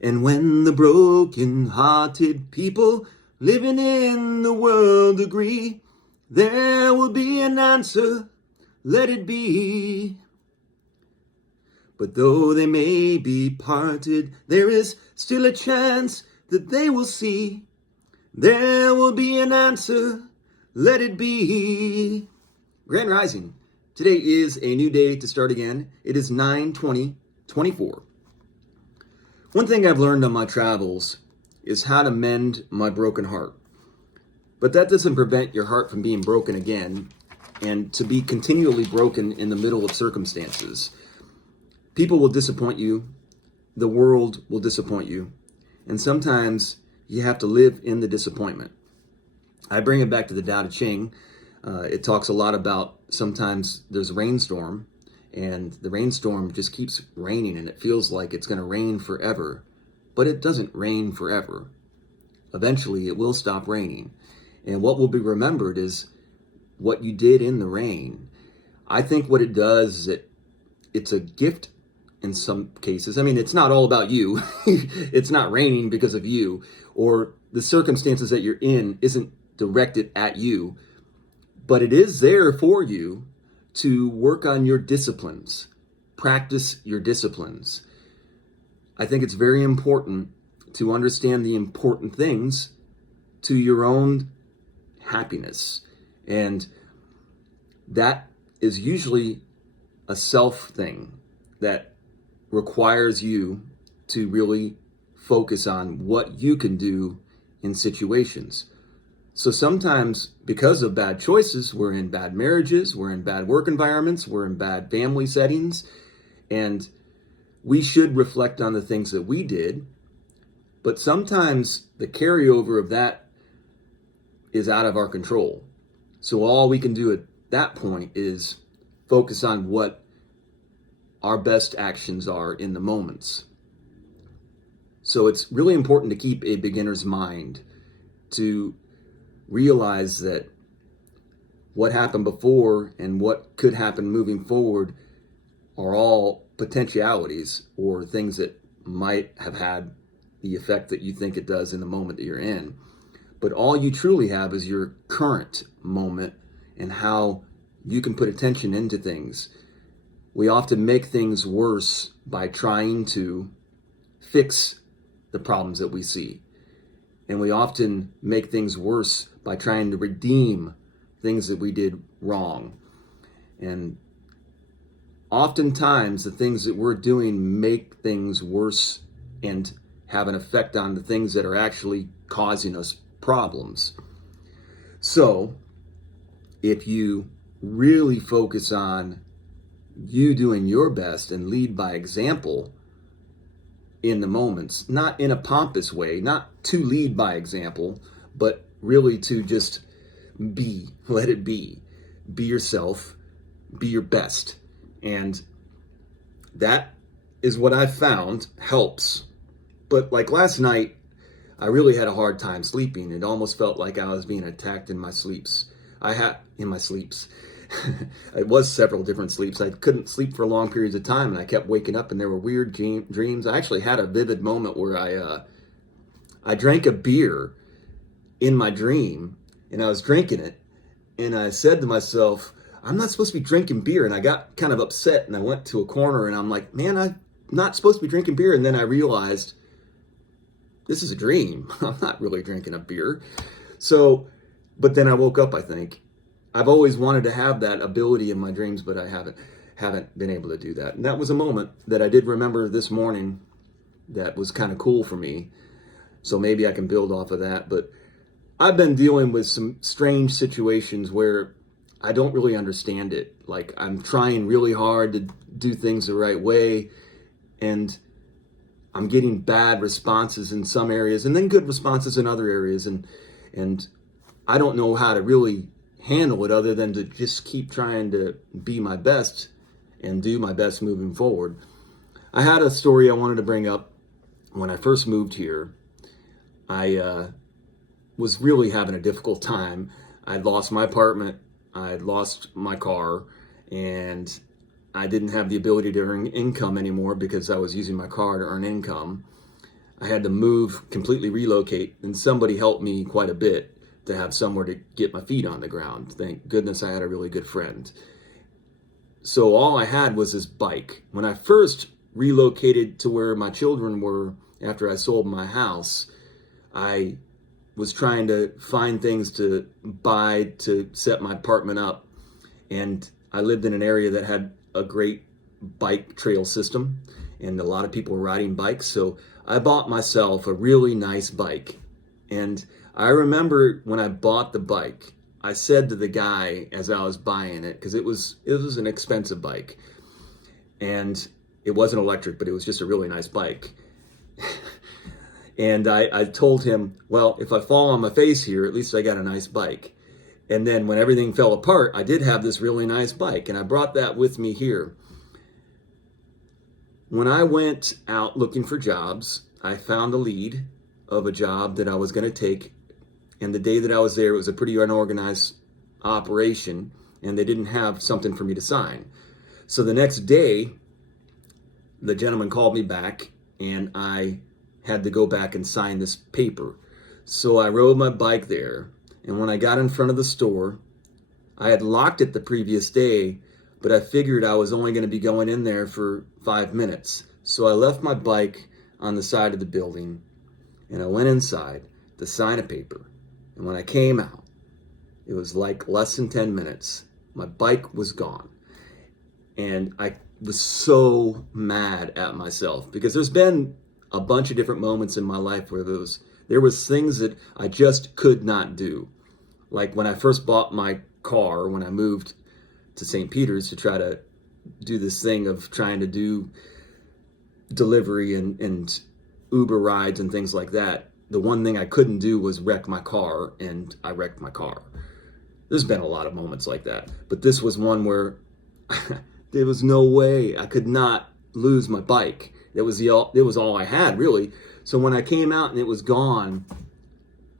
And when the broken-hearted people living in the world agree, there will be an answer, let it be. But though they may be parted, there is still a chance that they will see. There will be an answer, let it be. Grand Rising. Today is a new day to start again. It is 9/20/24. One thing I've learned on my travels is how to mend my broken heart. But that doesn't prevent your heart from being broken again and to be continually broken in the middle of circumstances. People will disappoint you. The world will disappoint you. And sometimes you have to live in the disappointment. I bring it back to the Tao Te Ching. It talks a lot about sometimes there's a rainstorm and the rainstorm just keeps raining and it feels like it's going to rain forever. But it doesn't rain forever. Eventually it will stop raining. And what will be remembered is what you did in the rain. I think what it does is it's a gift in some cases. I mean, it's not all about you. It's not raining because of you, or the circumstances that you're in isn't directed at you, but it is there for you to work on your disciplines, practice your disciplines. I think it's very important to understand the important things to your own happiness. And that is usually a self thing that requires you to really focus on what you can do in situations. So sometimes because of bad choices, we're in bad marriages, we're in bad work environments, we're in bad family settings, and we should reflect on the things that we did. But sometimes the carryover of that is out of our control. So all we can do at that point is focus on what our best actions are in the moments. So it's really important to keep a beginner's mind, to realize that what happened before and what could happen moving forward are all potentialities or things that might have had the effect that you think it does in the moment that you're in. But all you truly have is your current moment and how you can put attention into things. We often make things worse by trying to fix the problems that we see. And we often make things worse by trying to redeem things that we did wrong. And oftentimes the things that we're doing make things worse and have an effect on the things that are actually causing us problems. So if you really focus on you doing your best and lead by example in the moments, not in a pompous way, not to lead by example, but really to just let it be yourself, be your best. And that is what I found helps. But like last night, I really had a hard time sleeping. It almost felt like I was being attacked in my sleeps. It was several different sleeps. I couldn't sleep for long periods of time, and I kept waking up, and there were weird dreams. I actually had a vivid moment where I drank a beer in my dream, and I was drinking it, and I said to myself, I'm not supposed to be drinking beer, and I got kind of upset, and I went to a corner, and I'm like, man, I'm not supposed to be drinking beer, and then I realized, this is a dream. I'm not really drinking a beer. So, but then I woke up, I think. I've always wanted to have that ability in my dreams, but I haven't been able to do that. And that was a moment that I did remember this morning that was kind of cool for me. So maybe I can build off of that. But I've been dealing with some strange situations where I don't really understand it. Like I'm trying really hard to do things the right way, and I'm getting bad responses in some areas and then good responses in other areas. And I don't know how to really handle it other than to just keep trying to be my best and do my best moving forward. I had a story I wanted to bring up. When I first moved here, I was really having a difficult time. I'd lost my apartment, I'd lost my car, and I didn't have the ability to earn income anymore because I was using my car to earn income. I had to move, completely relocate, and somebody helped me quite a bit to have somewhere to get my feet on the ground. Thank goodness I had a really good friend. So all I had was this bike. When I first relocated to where my children were after I sold my house, I was trying to find things to buy to set my apartment up. And I lived in an area that had a great bike trail system, and a lot of people were riding bikes. So I bought myself a really nice bike. And I remember when I bought the bike, I said to the guy as I was buying it, because it was an expensive bike, and it wasn't electric, but it was just a really nice bike. And I told him, well, if I fall on my face here, at least I got a nice bike. And then when everything fell apart, I did have this really nice bike, and I brought that with me here. When I went out looking for jobs, I found a lead of a job that I was going to take. And the day that I was there, it was a pretty unorganized operation, and they didn't have something for me to sign. So the next day, the gentleman called me back, and I had to go back and sign this paper. So I rode my bike there, and when I got in front of the store, I had locked it the previous day, but I figured I was only going to be going in there for 5 minutes. So I left my bike on the side of the building, and I went inside to sign a paper. And when I came out, it was like less than 10 minutes. My bike was gone. And I was so mad at myself, because there's been a bunch of different moments in my life where there was things that I just could not do. Like when I first bought my car, when I moved to St. Peter's to try to do this thing of trying to do delivery and Uber rides and things like that. The one thing I couldn't do was wreck my car, and I wrecked my car. There's been a lot of moments like that, but this was one where there was no way I could not lose my bike. It was all I had, really. So when I came out and it was gone,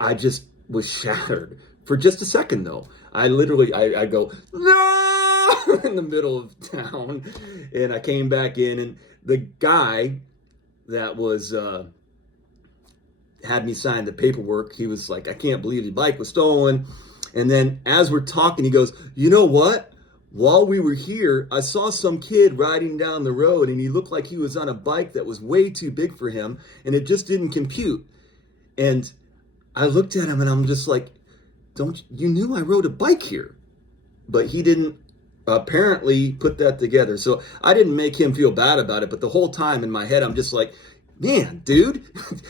I just was shattered for just a second, though. I go, no, in the middle of town, and I came back in, and the guy that was had me sign the paperwork, he was like, I can't believe the bike was stolen. And then as we're talking, he goes, you know what? While we were here, I saw some kid riding down the road, and he looked like he was on a bike that was way too big for him, and it just didn't compute. And I looked at him, and I'm just like, you knew I rode a bike here? But he didn't apparently put that together. So I didn't make him feel bad about it, but the whole time in my head, I'm just like, man, dude,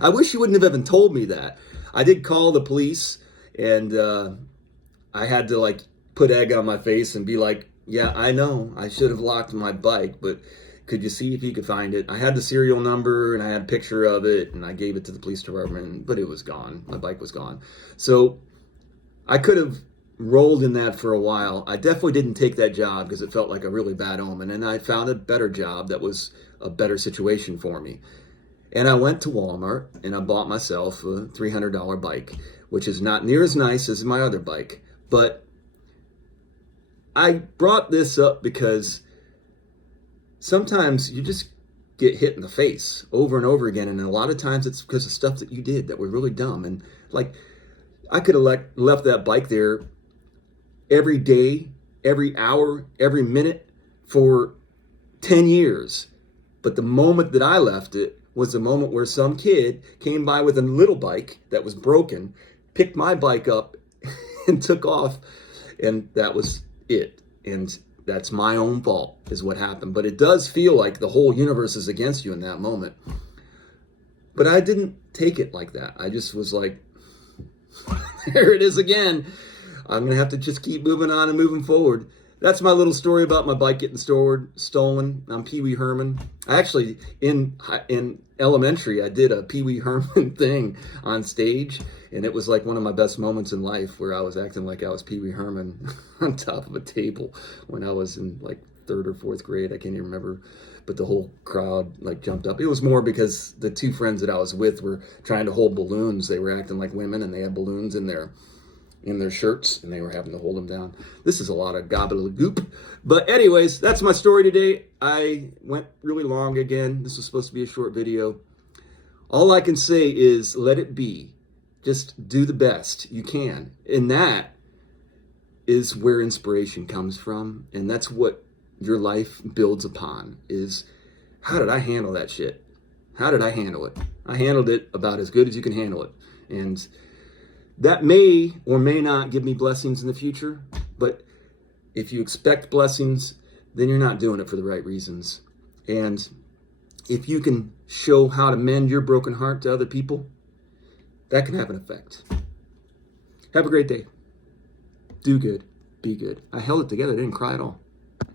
I wish you wouldn't have even told me that. I did call the police, and I had to like put egg on my face and be like, yeah, I know I should have locked my bike, but could you see if you could find it? I had the serial number, and I had a picture of it, and I gave it to the police department, but it was gone. My bike was gone. So I could have rolled in that for a while. I definitely didn't take that job because it felt like a really bad omen, and I found a better job that was a better situation for me. And I went to Walmart, and I bought myself a $300 bike, which is not near as nice as my other bike. But I brought this up because sometimes you just get hit in the face over and over again. And a lot of times it's because of stuff that you did that were really dumb. And like, I could have left that bike there every day, every hour, every minute for 10 years. But the moment that I left it was the moment where some kid came by with a little bike that was broken, picked my bike up and took off. And that was it. And that's my own fault is what happened. But it does feel like the whole universe is against you in that moment. But I didn't take it like that. I just was like, there it is again. I'm going to have to just keep moving on and moving forward. That's my little story about my bike getting stolen. I'm Pee Wee Herman. I actually, in elementary, I did a Pee Wee Herman thing on stage, and it was like one of my best moments in life where I was acting like I was Pee Wee Herman on top of a table when I was in like 3rd or 4th grade. I can't even remember, but the whole crowd like jumped up. It was more because the 2 friends that I was with were trying to hold balloons. They were acting like women, and they had balloons in their shirts, and they were having to hold them down. This is a lot of gobbledygook. But anyways, that's my story today. I went really long again. This was supposed to be a short video. All I can say is let it be. Just do the best you can. And that is where inspiration comes from. And that's what your life builds upon is how did I handle that shit? How did I handle it? I handled it about as good as you can handle it. And that may or may not give me blessings in the future. But if you expect blessings, then you're not doing it for the right reasons. And if you can show how to mend your broken heart to other people, that can have an effect. Have a great day. Do good. Be good. I held it together. I didn't cry at all.